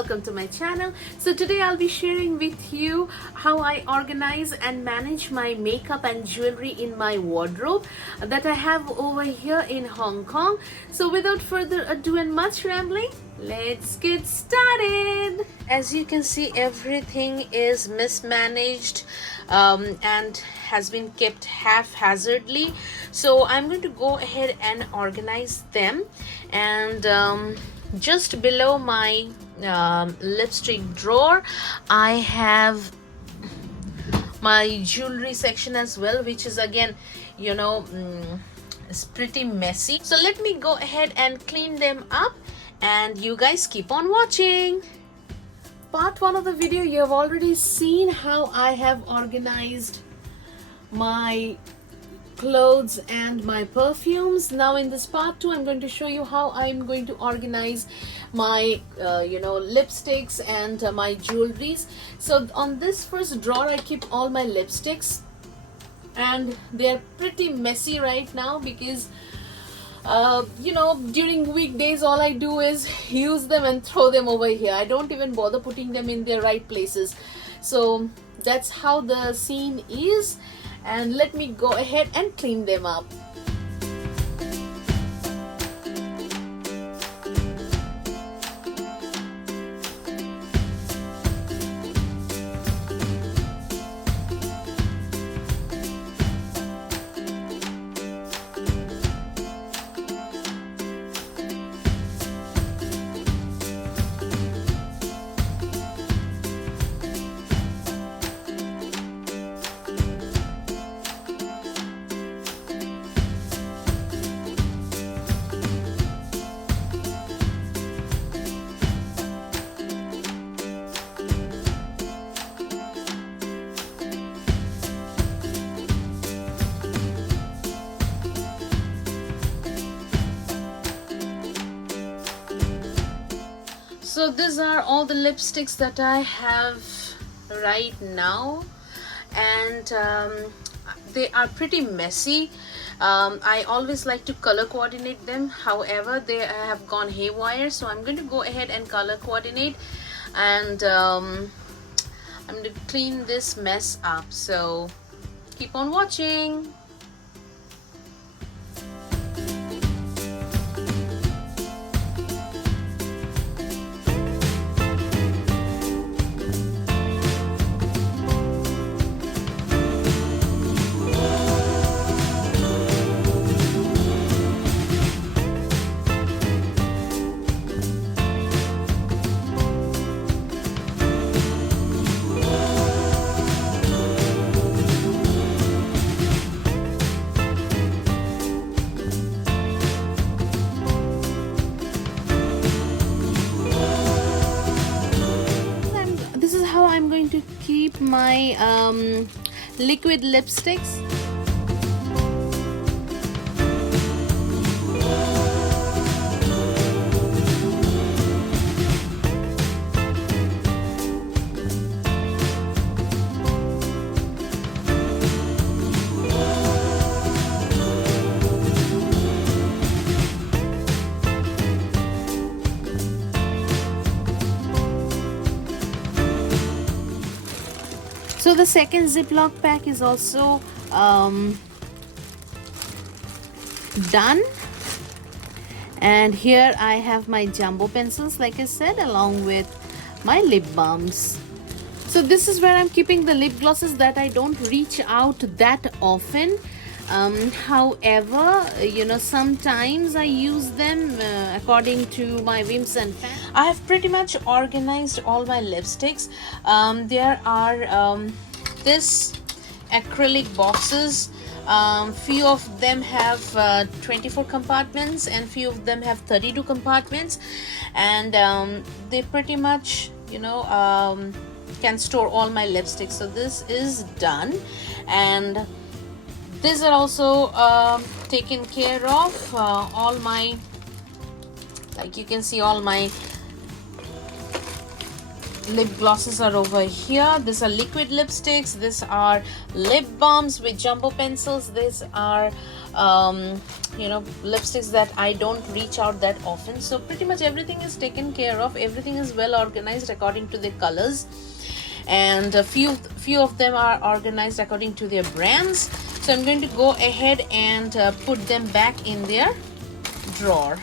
welcome to my channel. So today I'll be sharing with you how I organize and manage my makeup and jewelry in my wardrobe that I have over here in Hong Kong. So without further ado and much rambling, let's get started. As you can see, everything is mismanaged and has been kept haphazardly. So I'm going to go ahead and organize them. And just below my lipstick drawer, I have my jewelry section as well, which is again, it's pretty messy. So let me go ahead and clean them up, and you guys keep on watching. Part 1 of the video, you have already seen how I have organized my clothes and my perfumes. Now in this part 2, I'm going to show you how I'm going to organize my lipsticks and my jewelries. So on this first drawer, I keep all my lipsticks, and they're pretty messy right now because during weekdays all I do is use them and throw them over here. I don't even bother putting them in their right places. So that's how the scene is, and let me go ahead and clean them up. So these are all the lipsticks that I have right now, and they are pretty messy. I always like to color coordinate them, however they have gone haywire, so I'm going to go ahead and color coordinate, and I'm going to clean this mess up. So keep on watching. I'm going to keep my liquid lipsticks. So the second Ziploc pack is also done, and here I have my jumbo pencils, like I said, along with my lip balms. So this is where I'm keeping the lip glosses that I don't reach out that often. However, sometimes I use them according to my whims and fancies. I have pretty much organized all my lipsticks. There are this acrylic boxes. Few of them have 24 compartments, and few of them have 32 compartments, and they pretty much can store all my lipsticks. So this is done, and these are also taken care of. All my, like you can see, all my lip glosses are over here. These are liquid lipsticks. These are lip balms with jumbo pencils. These are lipsticks that I don't reach out that often. So pretty much everything is taken care of, everything is well organized according to the colors, and a few of them are organized according to their brands. So I'm going to go ahead and put them back in their drawer.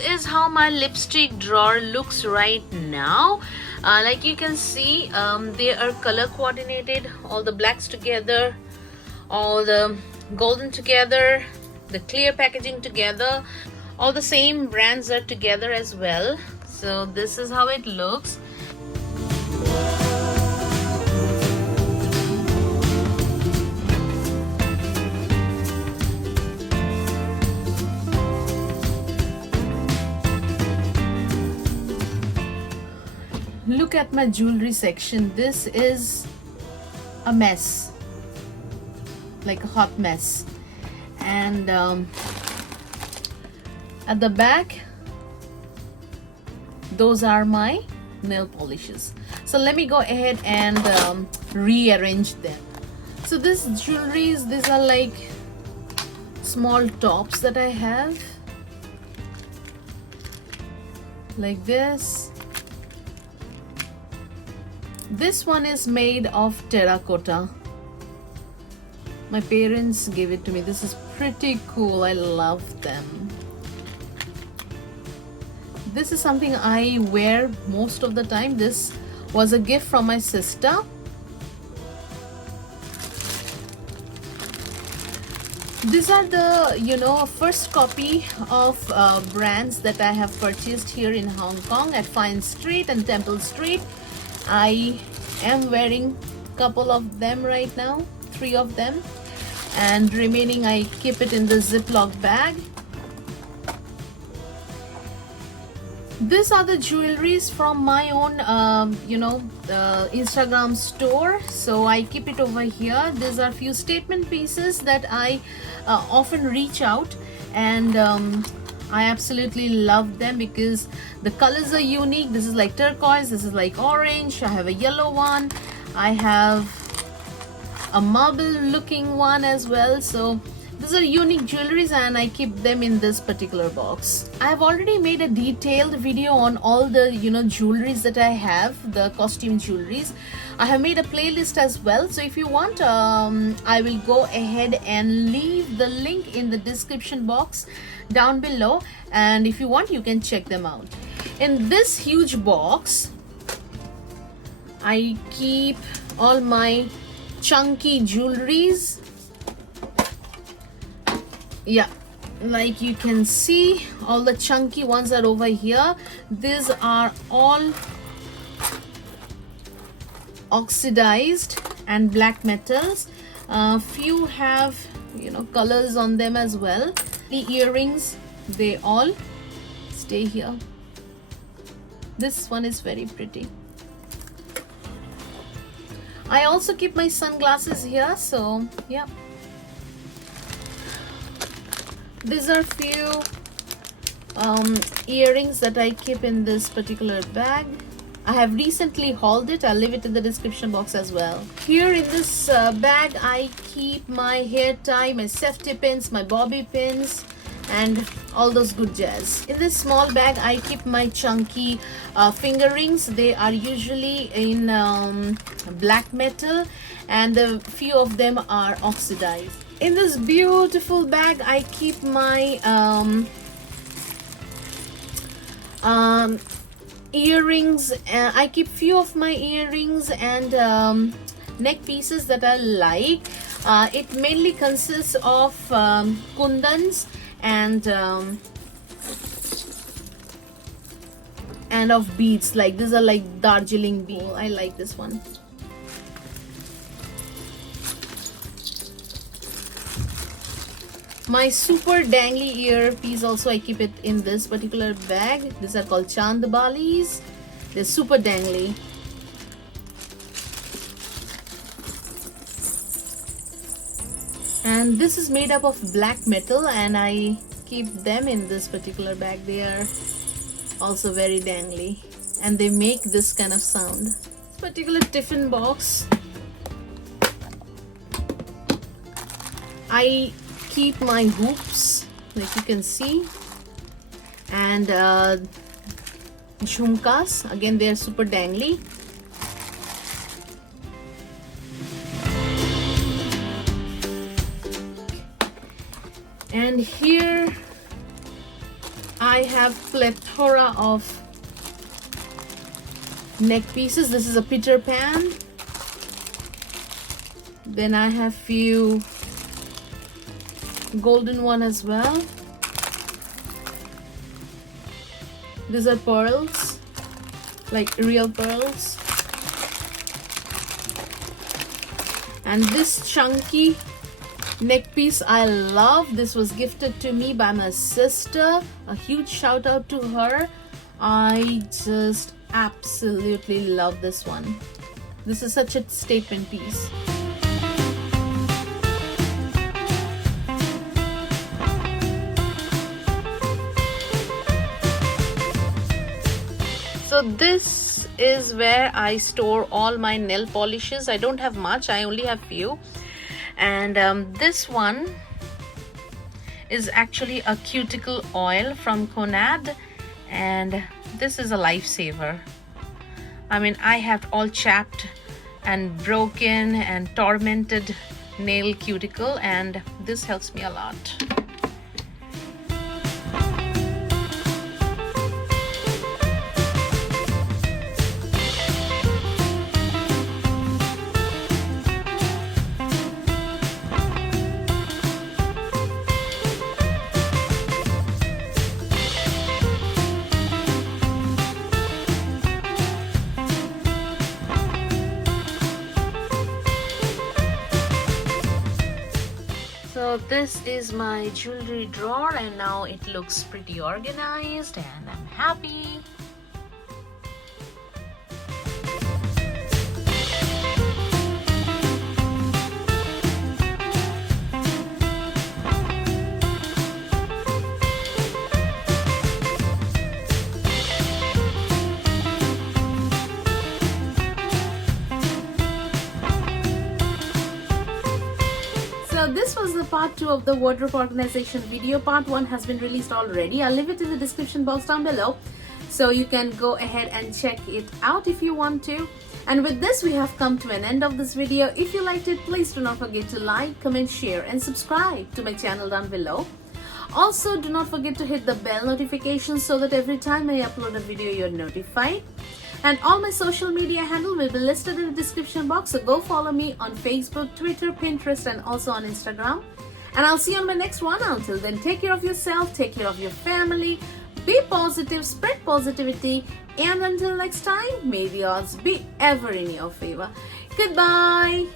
Is how my lipstick drawer looks right now. Like you can see, they are color coordinated, all the blacks together, all the golden together, the clear packaging together, all the same brands are together as well. So this is how it looks. Look at my jewelry section. This is a mess, like a hot mess. And at the back, those are my nail polishes. So let me go ahead and rearrange them. So these jewelries, these are like small tops that I have, like this. This one is made of terracotta. My parents gave it to me. This is pretty cool. I love them. This is something I wear most of the time. This was a gift from my sister. These are the first copy of brands that I have purchased here in Hong Kong at Fine Street and Temple Street. I am wearing a couple of them right now, 3 of them, and remaining I keep it in the Ziploc bag. These are the jewelries from my own Instagram store, so I keep it over here. These are few statement pieces that I often reach out, and I absolutely love them because the colors are unique. This is like turquoise, this is like orange, I have a yellow one, I have a marble looking one as well. So these are unique jewelries and I keep them in this particular box. I have already made a detailed video on all the jewelries that I have, the costume jewelries. I have made a playlist as well, so if you want, I will go ahead and leave the link in the description box down below, and if you want you can check them out. In this huge box I keep all my chunky jewelries. Yeah, like you can see, all the chunky ones are over here. These are all oxidized and black metals. Few have colors on them as well. The earrings, they all stay here. This one is very pretty. I also keep my sunglasses here, so yeah. These are few earrings that I keep in this particular bag. I have recently hauled it. I'll leave it in the description box as well. Here in this bag I keep my hair tie, my safety pins, my bobby pins, and all those good jazz. In this small bag I keep my chunky finger rings. They are usually in black metal and a few of them are oxidized. In this beautiful bag I keep my earrings. I keep few of my earrings and neck pieces that I like. It mainly consists of kundans and of beads. Like these are like Darjeeling beads. I like this one. My super dangly earpiece also, I keep it in this particular bag. These are called Chandbalis. They're super dangly. And this is made up of black metal, and I keep them in this particular bag. They are also very dangly, and they make this kind of sound. This particular tiffin box, I keep my hoops, like you can see, and jhumkas. Again, they are super dangly. And here I have plethora of neck pieces. This is a Peter Pan. Then I have few golden one as well. These are pearls, like real pearls. And this chunky neck piece I love. This was gifted to me by my sister. A huge shout out to her. I just absolutely love this one. This is such a statement piece. So this is where I store all my nail polishes. I don't have much, I only have few. And this one is actually a cuticle oil from Conad, and this is a lifesaver. I mean, I have all chapped and broken and tormented nail cuticle, and this helps me a lot. So this is my jewelry drawer, and now it looks pretty organized and I'm happy. So this was the part 2 of the wardrobe organization video. Part 1 has been released already. I'll leave it in the description box down below, so you can go ahead and check it out if you want to. And with this, we have come to an end of this video. If you liked it, please do not forget to like, comment, share and subscribe to my channel down below. Also, do not forget to hit the bell notification so that every time I upload a video, you're notified. And all my social media handle will be listed in the description box, so go follow me on Facebook, Twitter, Pinterest and also on Instagram. And I'll see you on my next one. Until then, take care of yourself, take care of your family, be positive, spread positivity, and until next time, may the odds be ever in your favor. Goodbye.